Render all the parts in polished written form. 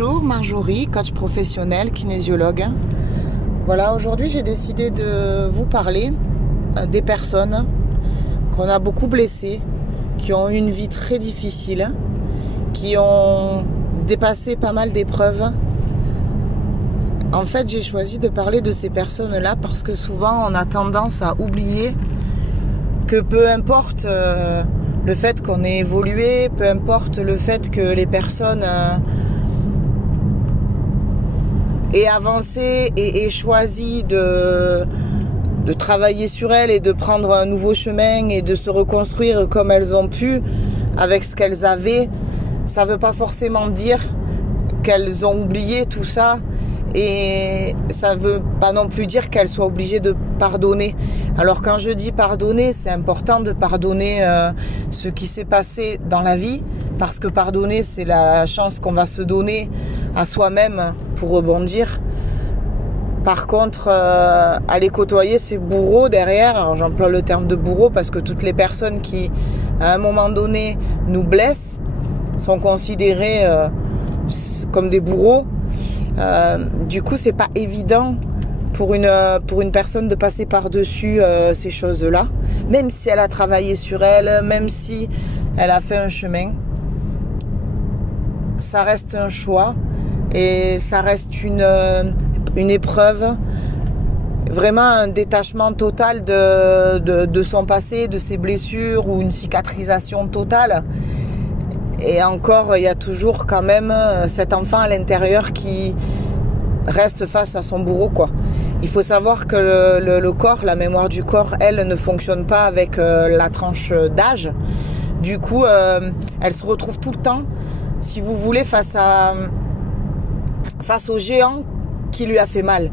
Bonjour, Marjorie, coach professionnel, kinésiologue. Voilà, aujourd'hui j'ai décidé de vous parler des personnes qu'on a beaucoup blessées, qui ont eu une vie très difficile, qui ont dépassé pas mal d'épreuves. En fait, j'ai choisi de parler de ces personnes-là parce que souvent on a tendance à oublier que peu importe le fait qu'on ait évolué, peu importe le fait que les personnes aient avancé et aient choisi de travailler sur elles et de prendre un nouveau chemin et de se reconstruire comme elles ont pu avec ce qu'elles avaient, ça ne veut pas forcément dire qu'elles ont oublié tout ça. Et ça ne veut pas non plus dire qu'elles soient obligées de pardonner. Alors quand je dis pardonner, c'est important de pardonner ce qui s'est passé dans la vie, parce que pardonner, c'est la chance qu'on va se donner à soi-même pour rebondir. Par contre, aller côtoyer ces bourreaux derrière, alors j'emploie le terme de bourreau parce que toutes les personnes qui, à un moment donné, nous blessent, sont considérées comme des bourreaux. Du coup, c'est pas évident pour une personne de passer par-dessus ces choses-là, même si elle a travaillé sur elle, même si elle a fait un chemin. Ça reste un choix et ça reste une épreuve, vraiment un détachement total de son passé, de ses blessures ou une cicatrisation totale. Et encore, il y a toujours quand même cet enfant à l'intérieur qui reste face à son bourreau, quoi. Il faut savoir que le corps, la mémoire du corps, elle ne fonctionne pas avec la tranche d'âge. Du coup, elle se retrouve tout le temps, si vous voulez, face au géant qui lui a fait mal.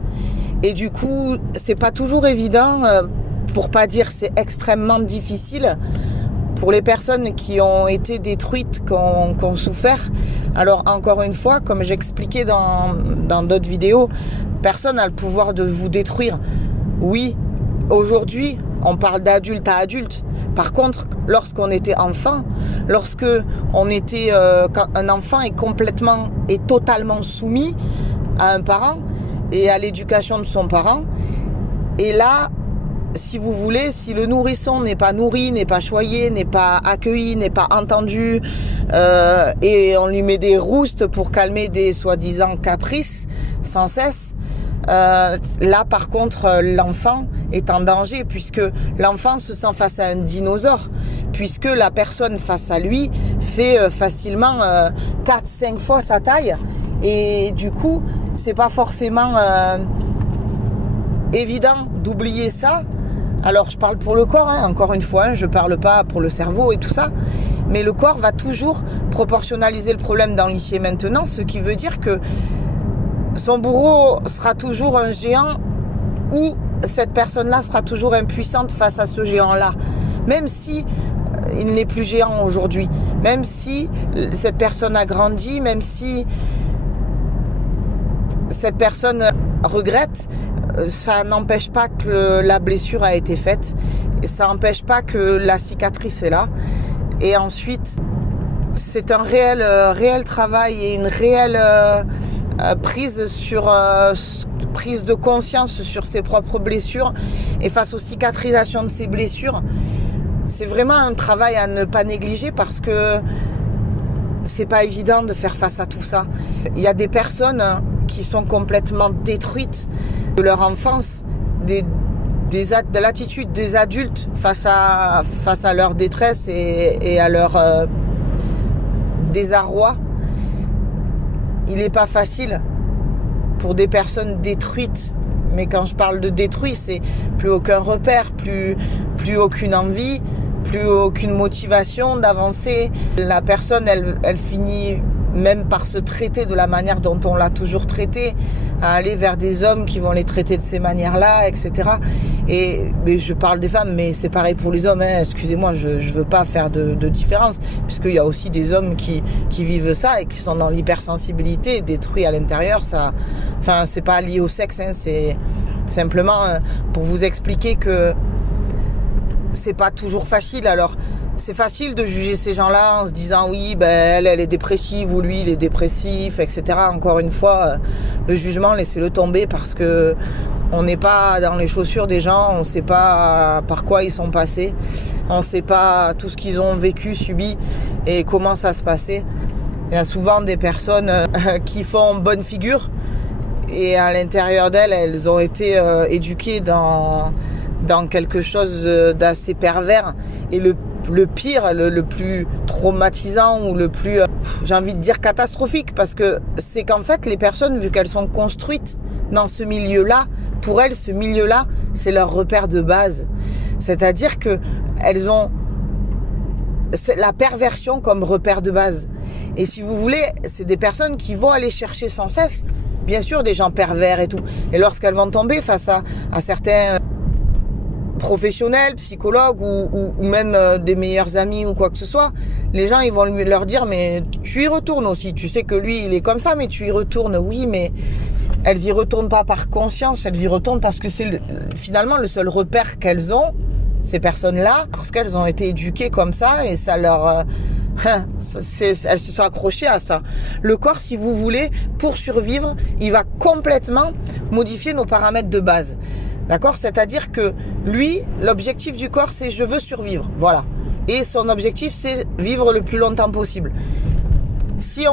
Et du coup, c'est pas toujours évident, pour pas dire c'est extrêmement difficile, pour les personnes qui ont été détruites, qui ont souffert. Alors encore une fois, comme j'expliquais dans d'autres vidéos, personne n'a le pouvoir de vous détruire. Oui, aujourd'hui, on parle d'adulte à adulte. Par contre, lorsqu'on était enfant, lorsque quand un enfant est totalement soumis à un parent et à l'éducation de son parent, et là, si vous voulez, si le nourrisson n'est pas nourri, n'est pas choyé, n'est pas accueilli, n'est pas entendu, et on lui met des roustes pour calmer des soi-disant caprices sans cesse, là par contre l'enfant est en danger, puisque l'enfant se sent face à un dinosaure, puisque la personne face à lui fait facilement 4-5 fois sa taille, et du coup c'est pas forcément évident d'oublier ça. Alors je parle pour le corps, encore une fois, je parle pas pour le cerveau et tout ça, mais le corps va toujours proportionnaliser le problème dans l'ici et maintenant, ce qui veut dire que son bourreau sera toujours un géant, ou cette personne-là sera toujours impuissante face à ce géant-là, même si il n'est plus géant aujourd'hui, même si cette personne a grandi, même si cette personne regrette, ça n'empêche pas que la blessure a été faite, et ça n'empêche pas que la cicatrice est là. Et ensuite, c'est un réel travail et une réelle prise de conscience sur ses propres blessures et face aux cicatrisations de ses blessures. C'est vraiment un travail à ne pas négliger, parce que c'est pas évident de faire face à tout ça. Il y a des personnes qui sont complètement détruites de leur enfance, de l'attitude des adultes face à leur détresse et à leur désarroi. Il n'est pas facile pour des personnes détruites, mais quand je parle de détruit, c'est plus aucun repère, plus aucune envie, plus aucune motivation d'avancer. La personne, elle finit même par se traiter de la manière dont on l'a toujours traité, à aller vers des hommes qui vont les traiter de ces manières-là, etc. Mais je parle des femmes, mais c'est pareil pour les hommes, excusez-moi, je veux pas faire de différence, puisqu'il y a aussi des hommes qui vivent ça et qui sont dans l'hypersensibilité, détruits à l'intérieur. C'est pas lié au sexe, c'est simplement pour vous expliquer que c'est pas toujours facile. Alors C'est facile de juger ces gens-là en se disant oui, ben elle est dépressive ou lui il est dépressif, etc. Encore une fois, le jugement, laissez-le tomber parce que on n'est pas dans les chaussures des gens, on ne sait pas par quoi ils sont passés, on ne sait pas tout ce qu'ils ont vécu, subi et comment ça se passait. Il y a souvent des personnes qui font bonne figure et à l'intérieur d'elles, elles ont été éduquées dans quelque chose d'assez pervers. Et le pire, le plus traumatisant ou le plus, j'ai envie de dire catastrophique, parce que c'est qu'en fait, les personnes, vu qu'elles sont construites dans ce milieu-là, pour elles, ce milieu-là, c'est leur repère de base. C'est-à-dire que elles ont la perversion comme repère de base. Et si vous voulez, c'est des personnes qui vont aller chercher sans cesse, bien sûr, des gens pervers et tout. Et lorsqu'elles vont tomber face à certains professionnels, psychologues ou même des meilleurs amis ou quoi que ce soit, les gens ils vont leur dire mais tu y retournes aussi, tu sais que lui il est comme ça mais tu y retournes. Oui, mais elles y retournent pas par conscience, elles y retournent parce que c'est finalement le seul repère qu'elles ont, ces personnes-là, parce qu'elles ont été éduquées comme ça et ça leur elles se sont accrochées à ça. Le corps, si vous voulez, pour survivre, il va complètement modifier nos paramètres de base. D'accord ? C'est-à-dire que lui, l'objectif du corps, c'est je veux survivre. Voilà. Et son objectif, c'est vivre le plus longtemps possible. Si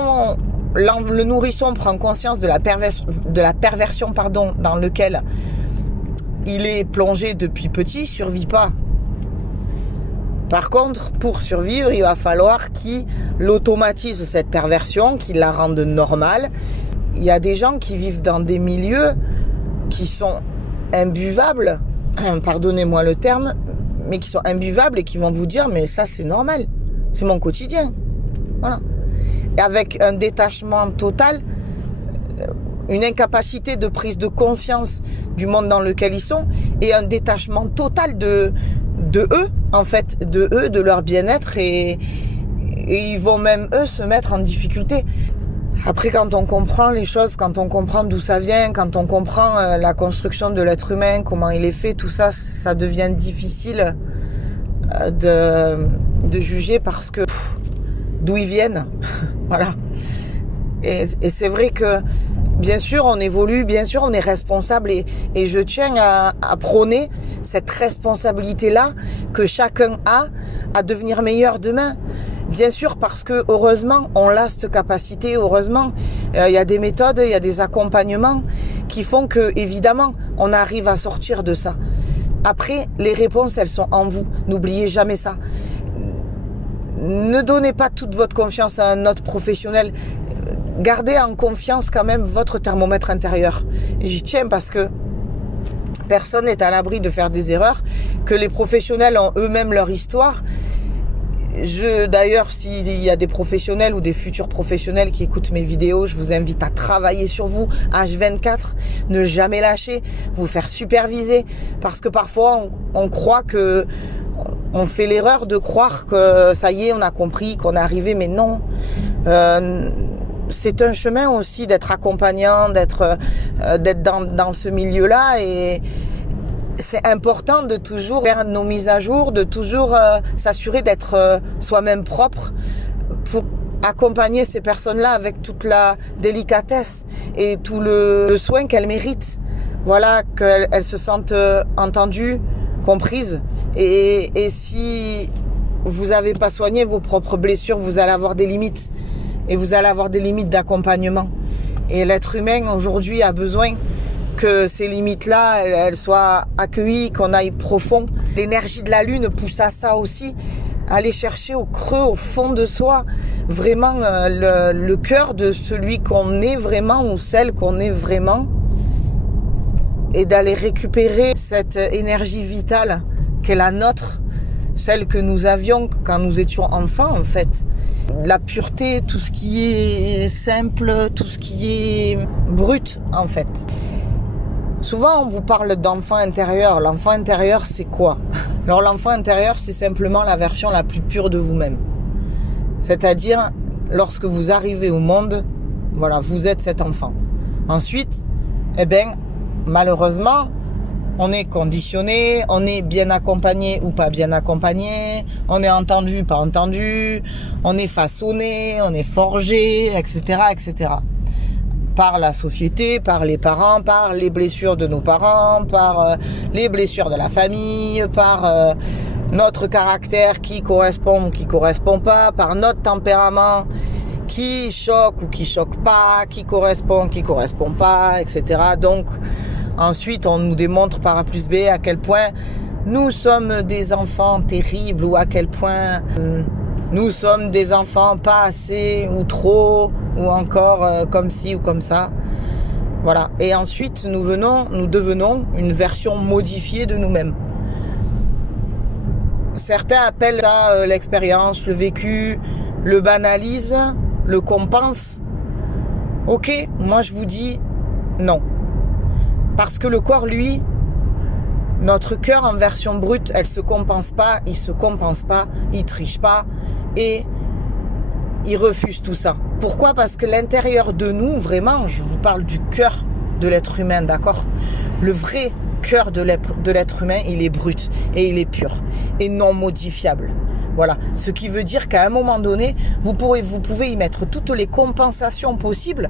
le nourrisson prend conscience de la perversion dans lequel il est plongé depuis petit, il survit pas. Par contre, pour survivre, il va falloir qu'il automatise cette perversion, qu'il la rende normale. Il y a des gens qui vivent dans des milieux qui sont imbuvables, pardonnez-moi le terme, mais qui sont imbuvables et qui vont vous dire mais ça c'est normal, c'est mon quotidien. Voilà. Et avec un détachement total, une incapacité de prise de conscience du monde dans lequel ils sont et un détachement total de eux, en fait, de leur bien-être et ils vont même eux se mettre en difficulté. Après, quand on comprend les choses, quand on comprend d'où ça vient, quand on comprend la construction de l'être humain, comment il est fait, tout ça, ça devient difficile de juger parce que d'où ils viennent, voilà. Et c'est vrai que bien sûr on évolue, bien sûr on est responsable et je tiens à prôner cette responsabilité-là que chacun a à devenir meilleur demain. Bien sûr, parce que heureusement, on a cette capacité, heureusement, il y a des méthodes, il y a des accompagnements qui font que, évidemment, on arrive à sortir de ça. Après, les réponses, elles sont en vous. N'oubliez jamais ça. Ne donnez pas toute votre confiance à un autre professionnel. Gardez en confiance quand même votre thermomètre intérieur. J'y tiens parce que personne n'est à l'abri de faire des erreurs, que les professionnels ont eux-mêmes leur histoire. D'ailleurs, s'il y a des professionnels ou des futurs professionnels qui écoutent mes vidéos, je vous invite à travailler sur vous, H24, ne jamais lâcher, vous faire superviser, parce que parfois on croit que on fait l'erreur de croire que ça y est, on a compris, qu'on est arrivé, mais non. C'est un chemin aussi d'être accompagnant, d'être dans ce milieu-là et c'est important de toujours faire nos mises à jour, de toujours s'assurer d'être soi-même propre pour accompagner ces personnes-là avec toute la délicatesse et tout le soin qu'elles méritent. Voilà, qu'elles se sentent entendues, comprises. Et si vous n'avez pas soigné vos propres blessures, vous allez avoir des limites. Et vous allez avoir des limites d'accompagnement. Et l'être humain aujourd'hui a besoin que ces limites-là, elles soient accueillies, qu'on aille profond. L'énergie de la lune pousse à ça aussi, aller chercher au creux, au fond de soi, vraiment le cœur de celui qu'on est vraiment ou celle qu'on est vraiment, et d'aller récupérer cette énergie vitale qu'est la nôtre, celle que nous avions quand nous étions enfants en fait. La pureté, tout ce qui est simple, tout ce qui est brut en fait. Souvent, on vous parle d'enfant intérieur. L'enfant intérieur, c'est quoi ? Alors, l'enfant intérieur, c'est simplement la version la plus pure de vous-même. C'est-à-dire, lorsque vous arrivez au monde, voilà, vous êtes cet enfant. Ensuite, malheureusement, On est conditionné, on est bien accompagné ou pas bien accompagné, on est entendu, pas entendu, on est façonné, on est forgé, etc., etc. Par la société, par les parents, par les blessures de nos parents, par les blessures de la famille, par notre caractère qui correspond ou qui correspond pas, par notre tempérament qui choque ou qui choque pas, qui correspond pas, etc. Donc, ensuite, on nous démontre par A plus B à quel point nous sommes des enfants terribles ou à quel point nous sommes des enfants pas assez ou trop ou encore comme ci ou comme ça. Voilà. Et ensuite, nous devenons une version modifiée de nous-mêmes. Certains appellent ça l'expérience, le vécu, le banalisent, le compensent. Ok, moi je vous dis non. Parce que le corps, lui, notre cœur en version brute, elle se compense pas, il triche pas et il refuse tout ça. Pourquoi? Parce que l'intérieur de nous, vraiment, je vous parle du cœur de l'être humain, d'accord? Le vrai cœur de l'être humain, il est brut et il est pur et non modifiable. Voilà, ce qui veut dire qu'à un moment donné, vous pouvez y mettre toutes les compensations possibles.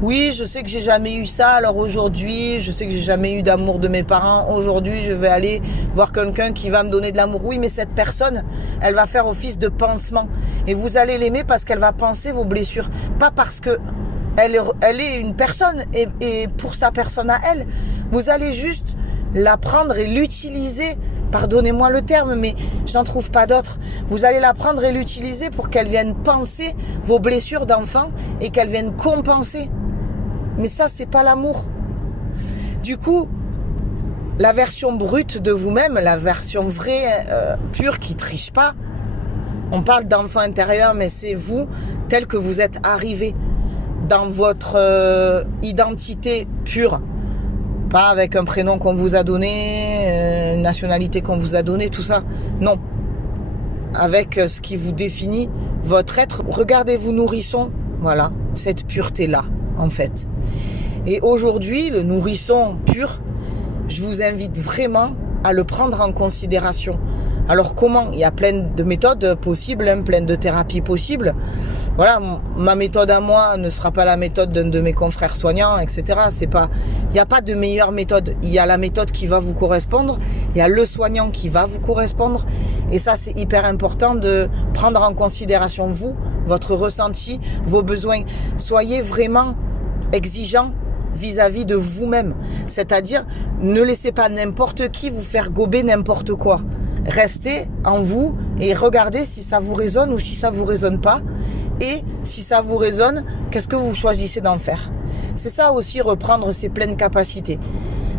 Oui, je sais que j'ai jamais eu ça, alors aujourd'hui, je sais que j'ai jamais eu d'amour de mes parents. Aujourd'hui, je vais aller voir quelqu'un qui va me donner de l'amour. Oui, mais cette personne, elle va faire office de pansement. Et vous allez l'aimer parce qu'elle va panser vos blessures. Pas parce que elle est une personne et pour sa personne à elle. Vous allez juste la prendre et l'utiliser. Pardonnez-moi le terme, mais j'en trouve pas d'autre. Vous allez la prendre et l'utiliser pour qu'elle vienne panser vos blessures d'enfant et qu'elle vienne compenser. Mais ça, c'est pas l'amour. Du coup, la version brute de vous-même, la version vraie, pure, qui triche pas, on parle d'enfant intérieur, mais c'est vous, tel que vous êtes arrivé dans votre identité pure. Pas avec un prénom qu'on vous a donné, une nationalité qu'on vous a donné, tout ça. Non. Avec ce qui vous définit, votre être. Regardez-vous, nourrisson. Voilà, cette pureté-là, en fait. Et aujourd'hui, le nourrisson pur, je vous invite vraiment à le prendre en considération. Alors comment? Il y a plein de méthodes possibles, plein de thérapies possibles. Voilà, ma méthode à moi ne sera pas la méthode d'un de mes confrères soignants, etc. Il n'y a pas de meilleure méthode. Il y a la méthode qui va vous correspondre, il y a le soignant qui va vous correspondre. Et ça, c'est hyper important de prendre en considération vous, votre ressenti, vos besoins. Soyez vraiment exigeant vis-à-vis de vous-même. C'est-à-dire, ne laissez pas n'importe qui vous faire gober n'importe quoi. Restez en vous et regardez si ça vous résonne ou si ça vous résonne pas. Et si ça vous résonne, qu'est-ce que vous choisissez d'en faire? C'est ça aussi, reprendre ses pleines capacités.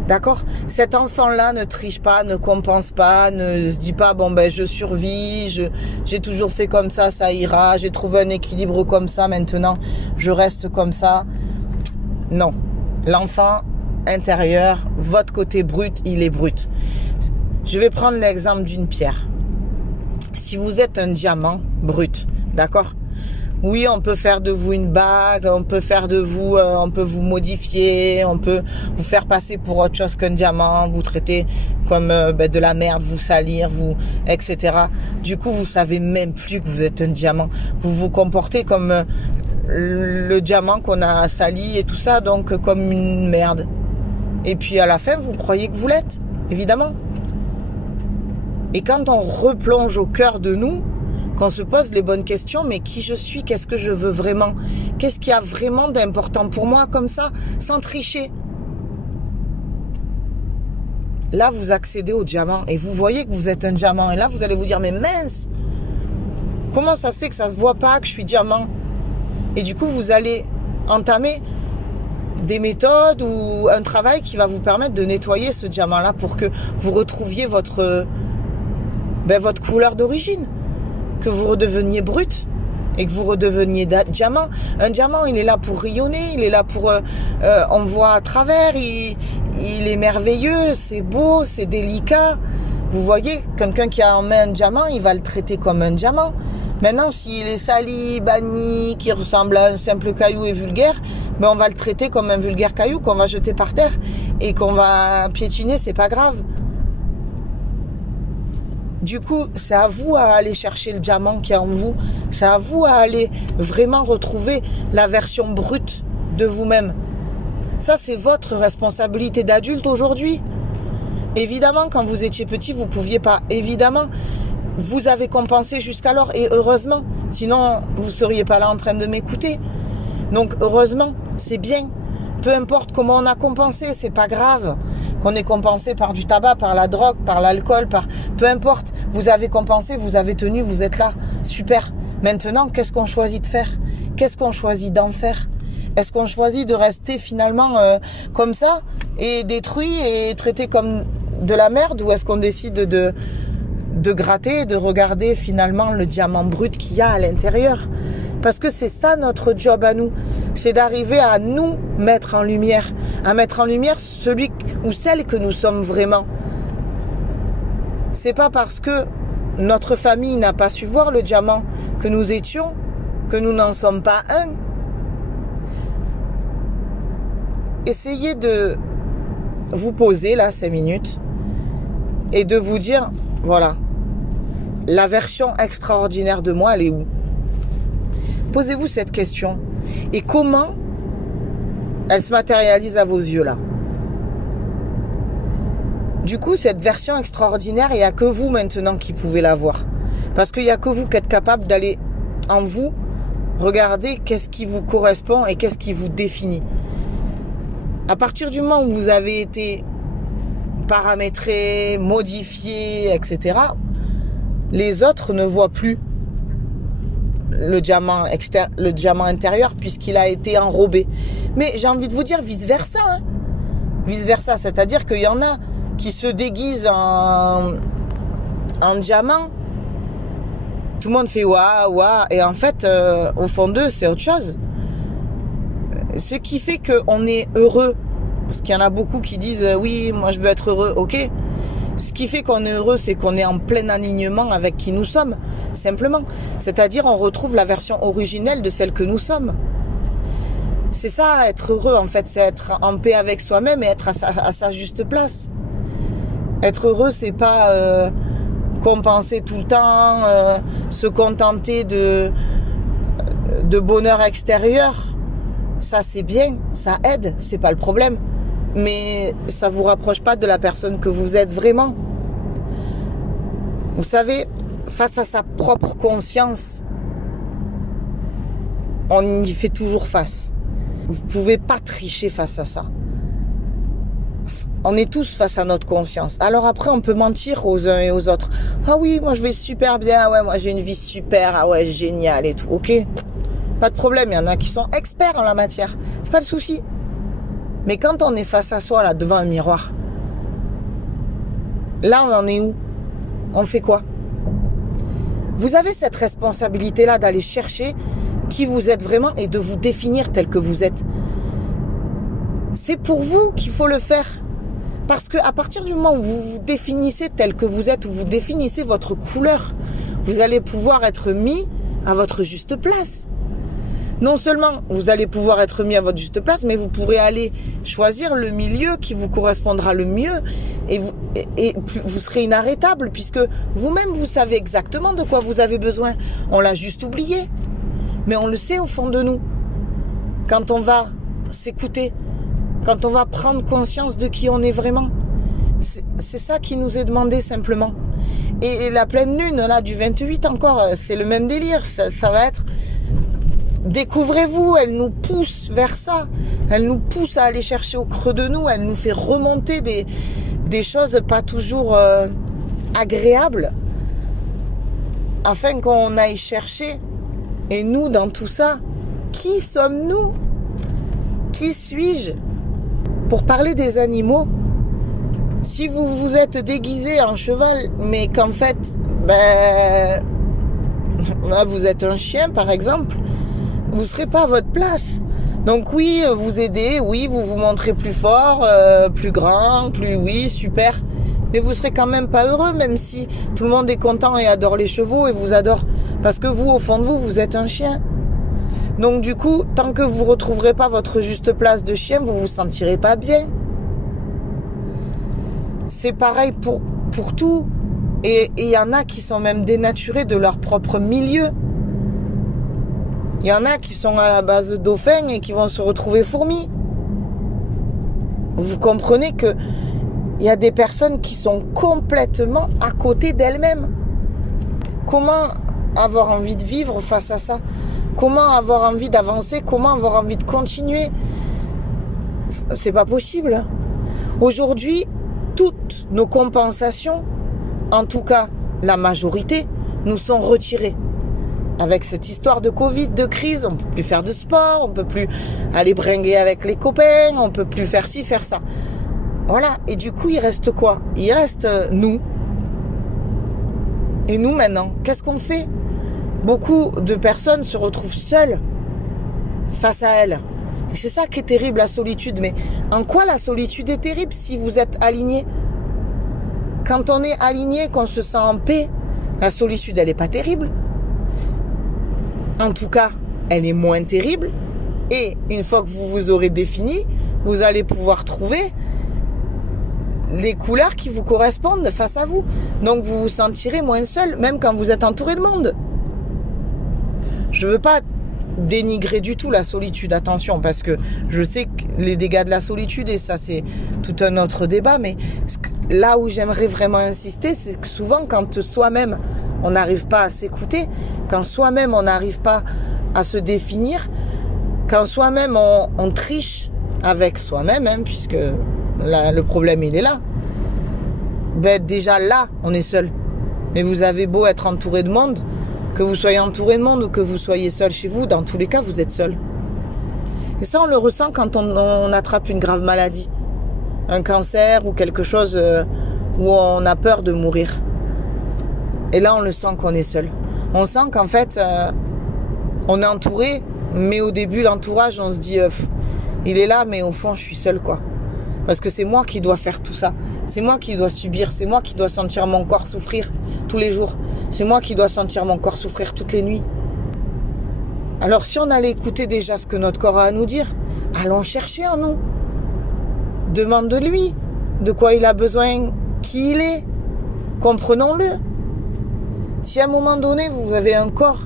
D'accord? Cet enfant-là ne triche pas, ne compense pas, ne se dit pas, bon ben je survis, j'ai toujours fait comme ça ira, j'ai trouvé un équilibre comme ça, maintenant je reste comme ça. Non. L'enfant intérieur, votre côté brut, il est brut. Je vais prendre l'exemple d'une pierre. Si vous êtes un diamant brut, d'accord? Oui, on peut faire de vous une bague, on peut faire de vous, on peut vous modifier, on peut vous faire passer pour autre chose qu'un diamant, vous traiter comme de la merde, vous salir, etc. Du coup, vous savez même plus que vous êtes un diamant. Vous vous comportez comme le diamant qu'on a sali et tout ça, donc comme une merde. Et puis à la fin, vous croyez que vous l'êtes, évidemment. Et quand on replonge au cœur de nous, qu'on se pose les bonnes questions, mais qui je suis, qu'est-ce que je veux vraiment, qu'est-ce qu'il y a vraiment d'important pour moi, comme ça, sans tricher. Là, vous accédez au diamant et vous voyez que vous êtes un diamant. Et là, vous allez vous dire, mais mince, comment ça se fait que ça se voit pas que je suis diamant? Et du coup, vous allez entamer des méthodes ou un travail qui va vous permettre de nettoyer ce diamant-là pour que vous retrouviez votre couleur d'origine, que vous redeveniez brut et que vous redeveniez diamant. Un diamant, il est là pour rayonner, il est là pour... on voit à travers, il est merveilleux, c'est beau, c'est délicat. Vous voyez, quelqu'un qui a en main un diamant, il va le traiter comme un diamant. Maintenant, s'il est sali, banni, qui ressemble à un simple caillou et vulgaire, ben on va le traiter comme un vulgaire caillou qu'on va jeter par terre et qu'on va piétiner, c'est pas grave. Du coup, c'est à vous à aller chercher le diamant qui est en vous. C'est à vous à aller vraiment retrouver la version brute de vous-même. Ça, c'est votre responsabilité d'adulte aujourd'hui. Évidemment, quand vous étiez petit, vous ne pouviez pas. Évidemment, vous avez compensé jusqu'alors et heureusement. Sinon, vous ne seriez pas là en train de m'écouter. Donc, heureusement, c'est bien. Peu importe comment on a compensé, c'est pas grave. Qu'on ait compensé par du tabac, par la drogue, par l'alcool, peu importe. Vous avez compensé, vous avez tenu, vous êtes là. Super. Maintenant, qu'est-ce qu'on choisit de faire? Qu'est-ce qu'on choisit d'en faire? Est-ce qu'on choisit de rester finalement comme ça et détruit et traité comme de la merde, ou est-ce qu'on décide de gratter et de regarder finalement le diamant brut qu'il y a à l'intérieur? Parce que c'est ça notre job à nous, c'est d'arriver à nous mettre en lumière, à mettre en lumière celui ou celle que nous sommes vraiment. C'est pas parce que notre famille n'a pas su voir le diamant que nous étions, que nous n'en sommes pas un. Essayez de vous poser là 5 minutes et de vous dire, voilà, la version extraordinaire de moi, elle est où? Posez-vous cette question. Et comment elle se matérialise à vos yeux là? Du coup, cette version extraordinaire, il n'y a que vous maintenant qui pouvez la voir. Parce qu'il n'y a que vous qui êtes capable d'aller en vous regarder qu'est-ce qui vous correspond et qu'est-ce qui vous définit. À partir du moment où vous avez été paramétré, modifié, etc., les autres ne voient plus le diamant intérieur puisqu'il a été enrobé. Mais j'ai envie de vous dire vice-versa. Hein. Vice-versa, c'est-à-dire qu'il y en a qui se déguisent en diamant. Tout le monde fait waouh, waouh. Et en fait, au fond d'eux, c'est autre chose. Ce qui fait qu'on est heureux, parce qu'il y en a beaucoup qui disent oui, moi je veux être heureux, ok. Ce qui fait qu'on est heureux, c'est qu'on est en plein alignement avec qui nous sommes, simplement. C'est-à-dire, on retrouve la version originelle de celle que nous sommes. C'est ça, être heureux, en fait, c'est être en paix avec soi-même et être à sa juste place. Être heureux, c'est pas compenser tout le temps, se contenter de bonheur extérieur. Ça, c'est bien, ça aide, c'est pas le problème. Mais ça vous rapproche pas de la personne que vous êtes vraiment. Vous savez, face à sa propre conscience, on y fait toujours face. Vous pouvez pas tricher face à ça. On est tous face à notre conscience. Alors après, on peut mentir aux uns et aux autres. Ah oui, moi je vais super bien, ouais, moi j'ai une vie super, ah ouais, génial et tout, ok. Pas de problème, il y en a qui sont experts en la matière. C'est pas le souci. Mais quand on est face à soi, là, devant un miroir, là, on en est où? On fait quoi? Vous avez cette responsabilité-là d'aller chercher qui vous êtes vraiment et de vous définir tel que vous êtes. C'est pour vous qu'il faut le faire. Parce qu'à partir du moment où vous vous définissez tel que vous êtes, où vous définissez votre couleur, vous allez pouvoir être mis à votre juste place. Non seulement vous allez pouvoir être mis à votre juste place, mais vous pourrez aller choisir le milieu qui vous correspondra le mieux et vous serez inarrêtable puisque vous-même vous savez exactement de quoi vous avez besoin. On l'a juste oublié, mais on le sait au fond de nous. Quand on va s'écouter, quand on va prendre conscience de qui on est vraiment, c'est ça qui nous est demandé simplement. Et la pleine lune là du 28 encore, c'est le même délire, ça va être... Découvrez-vous, elle nous pousse vers ça. Elle nous pousse à aller chercher au creux de nous. Elle nous fait remonter des choses pas toujours agréables afin qu'on aille chercher. Et nous, dans tout ça, qui sommes-nous? Qui suis-je? Pour parler des animaux, si vous vous êtes déguisé en cheval, mais qu'en fait, vous êtes un chien par exemple, vous ne serez pas à votre place. Donc oui, vous aidez, oui, vous vous montrez plus fort, plus grand, oui, super. Mais vous serez quand même pas heureux, même si tout le monde est content et adore les chevaux et vous adore. Parce que vous, au fond de vous, vous êtes un chien. Donc du coup, tant que vous ne retrouverez pas votre juste place de chien, vous vous sentirez pas bien. C'est pareil pour tout. Et il y en a qui sont même dénaturés de leur propre milieu. Il y en a qui sont à la base dauphins et qui vont se retrouver fourmis. Vous comprenez que il y a des personnes qui sont complètement à côté d'elles-mêmes. Comment avoir envie de vivre face à ça? Comment avoir envie d'avancer? Comment avoir envie de continuer? C'est pas possible. Aujourd'hui, toutes nos compensations, en tout cas la majorité, nous sont retirées. Avec cette histoire de Covid, de crise, on ne peut plus faire de sport, on ne peut plus aller bringuer avec les copains, on ne peut plus faire ci, faire ça. Voilà, et du coup, il reste quoi? Il reste nous. Et nous, maintenant, qu'est-ce qu'on fait? Beaucoup de personnes se retrouvent seules face à elles. Et c'est ça qui est terrible, la solitude. Mais en quoi la solitude est terrible si vous êtes aligné? Quand on est aligné, qu'on se sent en paix, la solitude, elle n'est pas terrible. En tout cas, elle est moins terrible. Et une fois que vous vous aurez défini, vous allez pouvoir trouver les couleurs qui vous correspondent face à vous. Donc vous vous sentirez moins seul, même quand vous êtes entouré de monde. Je ne veux pas dénigrer du tout la solitude, attention, parce que je sais que les dégâts de la solitude, et ça c'est tout un autre débat, mais là où j'aimerais vraiment insister, c'est que souvent quand soi-même on n'arrive pas à s'écouter, quand soi-même on n'arrive pas à se définir, quand soi-même on triche avec soi-même, hein, puisque là, le problème il est là, ben déjà là on est seul. Mais vous avez beau être entouré de monde, que vous soyez entouré de monde ou que vous soyez seul chez vous, dans tous les cas vous êtes seul. Et ça on le ressent quand on attrape une grave maladie, un cancer ou quelque chose où on a peur de mourir. Et là on le sent qu'on est seul. On sent qu'en fait on est entouré, mais au début l'entourage on se dit il est là, mais au fond je suis seul quoi. Parce que c'est moi qui dois faire tout ça. C'est moi qui dois subir. C'est moi qui dois sentir mon corps souffrir tous les jours. C'est moi qui dois sentir mon corps souffrir toutes les nuits. Alors si on allait écouter déjà ce que notre corps a à nous dire, allons chercher en nous. Demande-lui de quoi il a besoin, qui il est. Comprenons-le. Si à un moment donné vous avez un corps,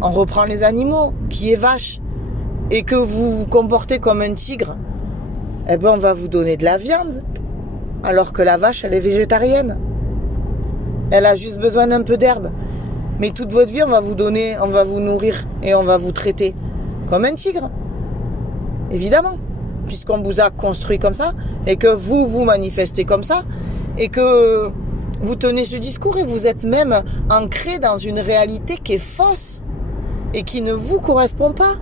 on reprend les animaux, qui est vache, et que vous vous comportez comme un tigre, eh ben on va vous donner de la viande, alors que la vache, elle est végétarienne. Elle a juste besoin d'un peu d'herbe. Mais toute votre vie, on va vous nourrir et on va vous traiter comme un tigre. Évidemment, puisqu'on vous a construit comme ça et que vous vous manifestez comme ça et que vous tenez ce discours et vous êtes même ancré dans une réalité qui est fausse et qui ne vous correspond pas.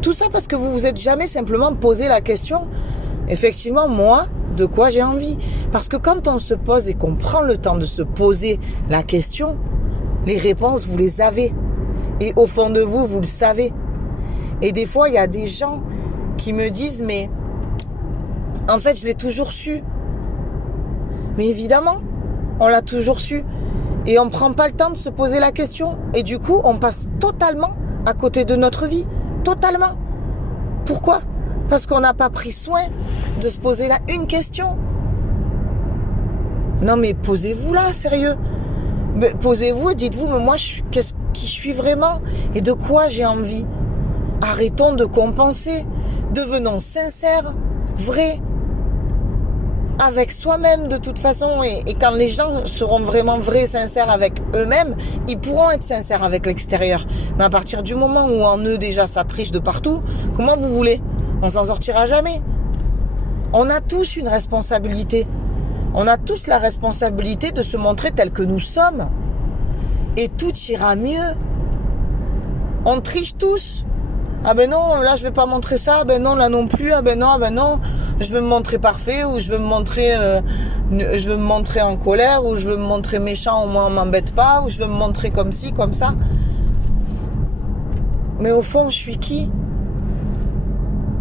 Tout ça parce que vous vous êtes jamais simplement posé la question, effectivement, moi, de quoi j'ai envie? Parce que quand on se pose et qu'on prend le temps de se poser la question, les réponses, vous les avez. Et au fond de vous, vous le savez. Et des fois, il y a des gens qui me disent, mais en fait, je l'ai toujours su. Mais évidemment, on l'a toujours su. Et on ne prend pas le temps de se poser la question. Et du coup, on passe totalement à côté de notre vie. Totalement. Pourquoi? Parce qu'on n'a pas pris soin de se poser là une question. Non mais posez-vous là, sérieux. Mais posez-vous et dites-vous, mais moi, qui je suis vraiment et de quoi j'ai envie. Arrêtons de compenser. Devenons sincères, vrais. Avec soi-même de toute façon. Et quand les gens seront vraiment vrais, sincères avec eux-mêmes, ils pourront être sincères avec l'extérieur. Mais à partir du moment où en eux déjà ça triche de partout, comment vous voulez? On s'en sortira jamais. On a tous une responsabilité. On a tous la responsabilité de se montrer tel que nous sommes. Et tout ira mieux. On triche tous. Ah ben non, là je vais pas montrer ça. Ah ben non, là non plus. Ah ben non. Je veux me montrer parfait ou je veux me montrer en colère ou je veux me montrer méchant, au moins on m'embête pas, ou je veux me montrer comme ci, comme ça. Mais au fond, je suis qui?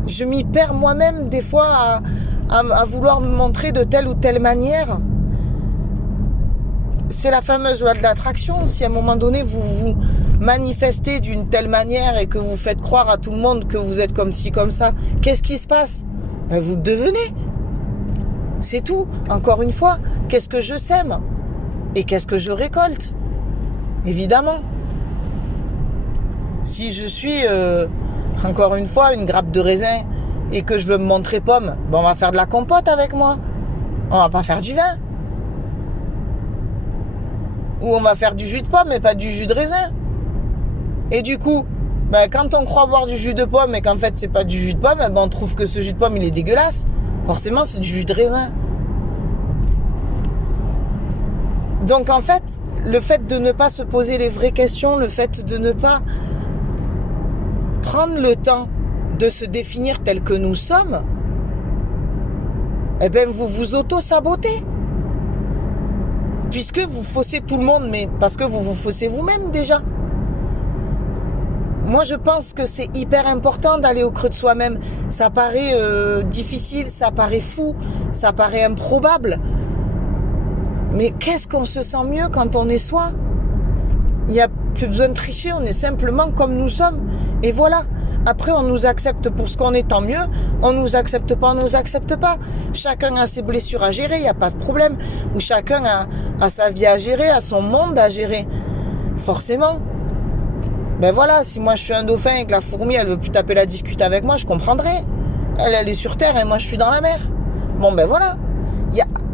Je m'y perds moi-même des fois à vouloir me montrer de telle ou telle manière. C'est la fameuse loi de l'attraction. Si à un moment donné vous vous manifestez d'une telle manière et que vous faites croire à tout le monde que vous êtes comme ci, comme ça, qu'est-ce qui se passe? Vous le devenez. C'est tout. Encore une fois, qu'est-ce que je sème et qu'est-ce que je récolte? Évidemment. Si je suis, encore une fois, une grappe de raisin et que je veux me montrer pomme, ben on va faire de la compote avec moi. On va pas faire du vin. Ou on va faire du jus de pomme mais pas du jus de raisin. Et du coup, ben quand on croit boire du jus de pomme et qu'en fait c'est pas du jus de pomme, ben on trouve que ce jus de pomme il est dégueulasse. Forcément c'est du jus de raisin. Donc en fait, le fait de ne pas se poser les vraies questions, le fait de ne pas prendre le temps de se définir tel que nous sommes, eh ben vous vous auto-sabotez. Puisque vous faussez tout le monde, mais parce que vous vous faussez vous-même déjà. Moi je pense que c'est hyper important d'aller au creux de soi-même. Ça paraît difficile, ça paraît fou, ça paraît improbable. Mais qu'est-ce qu'on se sent mieux quand on est soi? Il n'y a plus besoin de tricher, on est simplement comme nous sommes. Et voilà. Après, on nous accepte pour ce qu'on est, tant mieux. On nous accepte pas, on nous accepte pas. Chacun a ses blessures à gérer, il n'y a pas de problème. Ou chacun a sa vie à gérer, a son monde à gérer. Forcément. Ben voilà, si moi je suis un dauphin et que la fourmi, elle veut plus taper la discute avec moi, je comprendrai. Elle est sur Terre et moi je suis dans la mer. Bon ben voilà.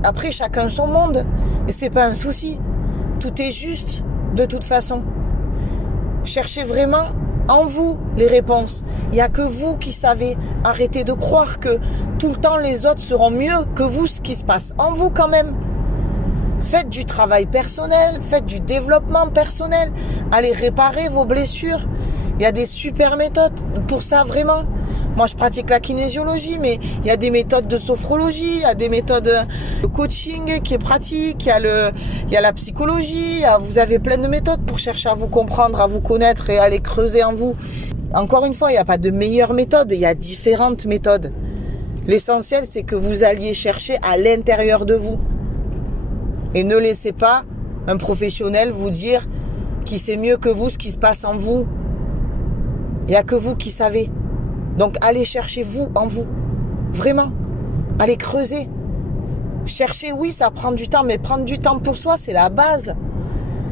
Après, chacun son monde. Et c'est pas un souci. Tout est juste, de toute façon. Cherchez vraiment en vous les réponses. Il n'y a que vous qui savez. Arrêtez de croire que tout le temps les autres seront mieux que vous, ce qui se passe en vous quand même. Faites du travail personnel, faites du développement personnel. Allez réparer vos blessures. Il y a des super méthodes pour ça, vraiment. Moi, je pratique la kinésiologie, mais il y a des méthodes de sophrologie, il y a des méthodes de coaching qui est pratique, il y a la psychologie, vous avez plein de méthodes pour chercher à vous comprendre, à vous connaître et à aller creuser en vous. Encore une fois, il n'y a pas de meilleure méthode, il y a différentes méthodes. L'essentiel, c'est que vous alliez chercher à l'intérieur de vous. Et ne laissez pas un professionnel vous dire qu'il sait mieux que vous ce qui se passe en vous. Il n'y a que vous qui savez. Donc allez chercher vous en vous. Vraiment. Allez creuser. Chercher, oui, ça prend du temps, mais prendre du temps pour soi, c'est la base.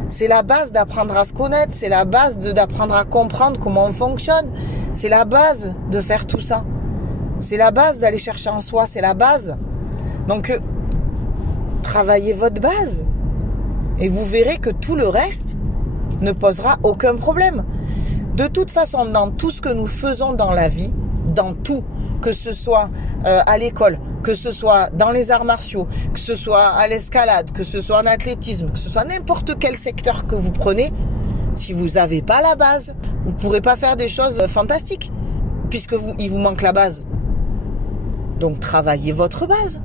C'est la base d'apprendre à se connaître, c'est la base d'apprendre à comprendre comment on fonctionne. C'est la base de faire tout ça. C'est la base d'aller chercher en soi, c'est la base. Donc, travaillez votre base. Et vous verrez que tout le reste ne posera aucun problème. De toute façon, dans tout ce que nous faisons dans la vie, dans tout, que ce soit à l'école, que ce soit dans les arts martiaux, que ce soit à l'escalade, que ce soit en athlétisme, que ce soit n'importe quel secteur que vous prenez, si vous n'avez pas la base, vous ne pourrez pas faire des choses fantastiques, puisque il vous manque la base. Donc travaillez votre base.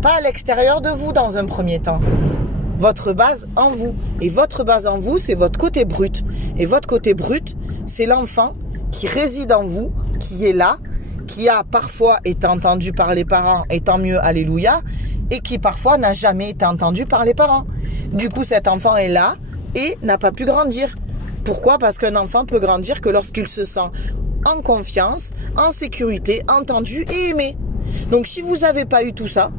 Pas à l'extérieur de vous dans un premier temps. Votre base en vous. Et votre base en vous, c'est votre côté brut. Et votre côté brut, c'est l'enfant qui réside en vous, qui est là, qui a parfois été entendu par les parents, et tant mieux, alléluia, et qui parfois n'a jamais été entendu par les parents. Du coup, cet enfant est là et n'a pas pu grandir. Pourquoi? Parce qu'un enfant peut grandir que lorsqu'il se sent en confiance, en sécurité, entendu et aimé. Donc si vous n'avez pas eu tout ça,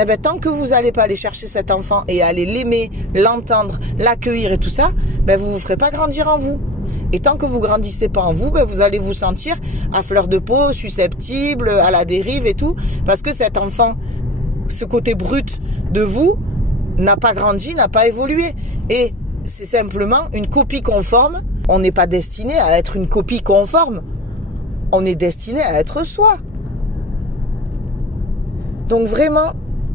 eh ben, tant que vous n'allez pas aller chercher cet enfant et aller l'aimer, l'entendre, l'accueillir et tout ça, ben, vous ne vous ferez pas grandir en vous. Et tant que vous grandissez pas en vous, ben, vous allez vous sentir à fleur de peau, susceptible, à la dérive et tout, parce que cet enfant, ce côté brut de vous, n'a pas grandi, n'a pas évolué. Et c'est simplement une copie conforme. On n'est pas destiné à être une copie conforme. On est destiné à être soi. Donc vraiment,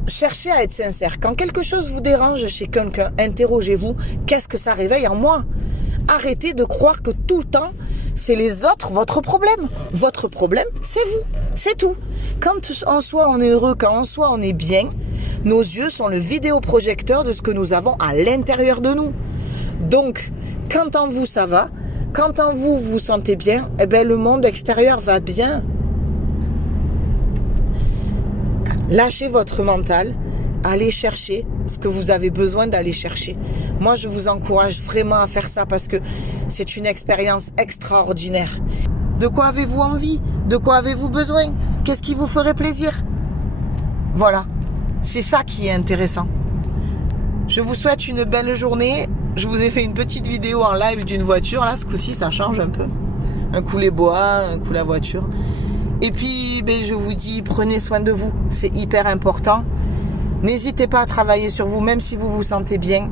cherchez à être sincère. Quand quelque chose vous dérange chez quelqu'un, interrogez-vous, qu'est-ce que ça réveille en moi? Arrêtez de croire que tout le temps, c'est les autres votre problème. Votre problème, c'est vous. C'est tout. Quand en soi on est heureux, quand en soi on est bien, nos yeux sont le vidéoprojecteur de ce que nous avons à l'intérieur de nous. Donc, quand en vous ça va, quand en vous vous sentez bien, eh ben le monde extérieur va bien. Lâchez votre mental, allez chercher ce que vous avez besoin d'aller chercher. Moi, je vous encourage vraiment à faire ça parce que c'est une expérience extraordinaire. De quoi avez-vous envie? De quoi avez-vous besoin? Qu'est-ce qui vous ferait plaisir? Voilà, c'est ça qui est intéressant. Je vous souhaite une belle journée. Je vous ai fait une petite vidéo en live d'une voiture. Là, ce coup-ci, ça change un peu. Un coup les bois, un coup la voiture. Et puis, je vous dis, prenez soin de vous. C'est hyper important. N'hésitez pas à travailler sur vous, même si vous vous sentez bien.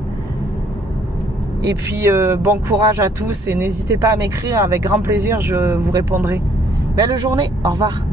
Et puis, bon courage à tous. Et n'hésitez pas à m'écrire. Avec grand plaisir, je vous répondrai. Belle journée. Au revoir.